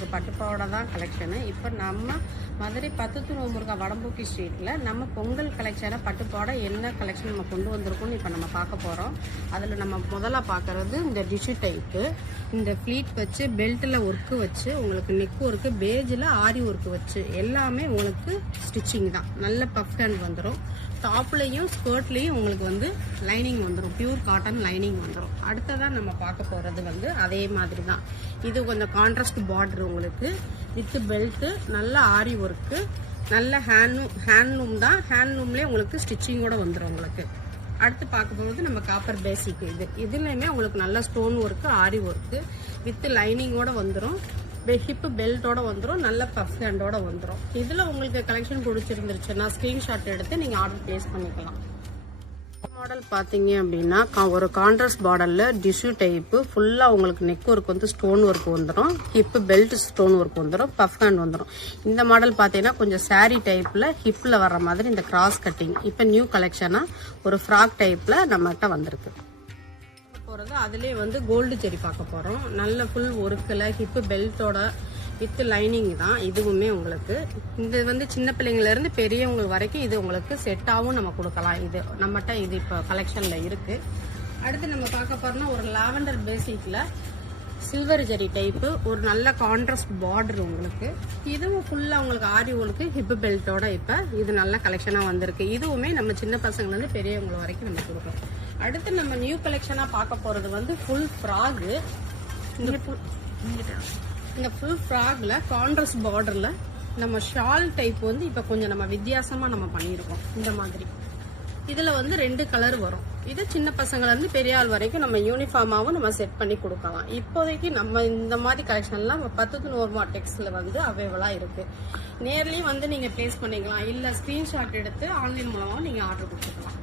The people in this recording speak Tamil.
நமக்கு பட்டுப்பாவோட தான் கலெக்ஷனு. இப்போ நம்ம மதுரை 10 முருகா வடம்பூக்கி ஸ்ட்ரீட்டில் நம்ம பொங்கல் கலெக்ஷனை பட்டுப்பாவோட என்ன கலெக்ஷன் நம்ம கொண்டு வந்திருக்கோம்னு இப்போ நம்ம பார்க்க போகிறோம். அதில் நம்ம முதல்ல பார்க்குறது இந்த டிஷ்யூ டைப்பு, இந்த ஃப்ளீட் வச்சு பெல்ட்டில் ஒர்க்கு வச்சு உங்களுக்கு நெக் ஒர்க்கு, பேஜில் ஆரி ஒர்க்கு வச்சு எல்லாமே உங்களுக்கு ஸ்டிச்சிங் தான். நல்ல பஃப் ஹேண்ட் வந்துடும். டாப்லையும் ஸ்கர்ட்லேயும் உங்களுக்கு வந்து லைனிங் வந்துடும், பியூர் காட்டன் லைனிங் வந்துடும். அடுத்ததான் நம்ம பார்க்க போகிறது வந்து அதே மாதிரி தான். இது கொஞ்சம் கான்ட்ராஸ்ட் பார்டர் உங்களுக்கு வித் பெல்ட்டு, நல்ல ஆரி ஒர்க்கு, நல்ல ஹேண்ட்லூம் தான். ஹேண்ட்லூம்லேயே உங்களுக்கு ஸ்டிச்சிங்கோட வந்துடும் உங்களுக்கு. அடுத்து பார்க்க போகிறது நம்ம காப்பர் பேசிக். இதுலையுமே உங்களுக்கு நல்ல stone work, aari work with லைனிங்கோட வந்துடும். ஹிப்பு பெல்ட்டோட வந்துடும், நல்ல பஃப் ஹேண்டோட வந்துடும். இதில் உங்களுக்கு கலெக்ஷன் பிடிச்சிருந்துருச்சுன்னா ஸ்க்ரீன்ஷாட் எடுத்து நீங்கள் ஆர்டர் பிளேஸ் பண்ணிக்கலாம். மாடல் பார்த்தீங்க அப்படின்னா ஒரு கான்ட்ராஸ்ட் பார்டரில் டிஷ்யூ டைப்பு ஃபுல்லாக உங்களுக்கு நெக் ஒர்க் வந்து ஸ்டோன் ஒர்க் வந்துடும், ஹிப்பு பெல்ட் ஸ்டோன் ஒர்க் வந்துடும், பஃப் ஹேண்ட் வந்துடும். இந்த மாடல் பார்த்தீங்கன்னா கொஞ்சம் சாரீ டைப்பில் ஹிப்பில் வர்ற மாதிரி இந்த கிராஸ் கட்டிங் இப்போ நியூ கலெக்ஷனாக ஒரு ஃப்ராக் டைப்பில் நம்மகிட்ட வந்திருக்கு. போகிறது அதிலே வந்து கோல்டு ஜெரி பார்க்க போகிறோம். நல்ல ஃபுல் ஒர்க்கில் ஹிப்பு பெல்ட்டோட வித் லைனிங் தான். இதுவுமே உங்களுக்கு இது வந்து சின்ன பிள்ளைங்கள்லேருந்து பெரியவங்க வரைக்கும் இது உங்களுக்கு செட்டாகவும் நம்ம கொடுக்கலாம். இது நம்மகிட்ட இது இப்போ கலெக்ஷனில் இருக்குது. அடுத்து நம்ம பார்க்க போகிறோம்னா ஒரு லாவெண்டர் பேசிக்கில் சில்வர் ஜெரி டைப்பு, ஒரு நல்ல கான்ட்ராஸ்ட் பார்டர் உங்களுக்கு. இதுவும் ஃபுல்லாக உங்களுக்கு ஆரி ஒர்க்கு, ஹிப்பு பெல்ட்டோட இப்போ இது நல்ல கலெக்ஷனாக வந்திருக்கு. இதுவுமே நம்ம சின்ன பசங்கள்லேருந்து பெரியவங்க வரைக்கும் நம்ம கொடுக்குறோம். அடுத்து நம்ம நியூ கலெக்ஷனாக பார்க்க போகிறது வந்து ஃபுல் ஃப்ராகு. இந்த ஃபுல் ஃப்ராகில் கான்ட்ராஸ்ட் பார்டரில் நம்ம ஷால் டைப் வந்து இப்போ கொஞ்சம் நம்ம வித்தியாசமாக நம்ம பண்ணியிருக்கோம். இந்த மாதிரி இதில் வந்து 2 கலர் வரும். இது சின்ன பசங்கள்லேருந்து பெரிய ஆள் வரைக்கும் நம்ம யூனிஃபார்மாகவும் நம்ம செட் பண்ணி கொடுக்கலாம். இப்போதைக்கு நம்ம இந்த மாதிரி கலெக்ஷன்லாம் 10 முருகா டெக்ஸில் வந்து அவைலபிளாக இருக்குது. நேர்லேயும் வந்து நீங்கள் ப்ளேஸ் பண்ணிக்கலாம், இல்லை ஸ்க்ரீன்ஷாட் எடுத்து ஆன்லைன் மூலமாக நீங்கள் ஆர்டர் கொடுத்துக்கலாம்.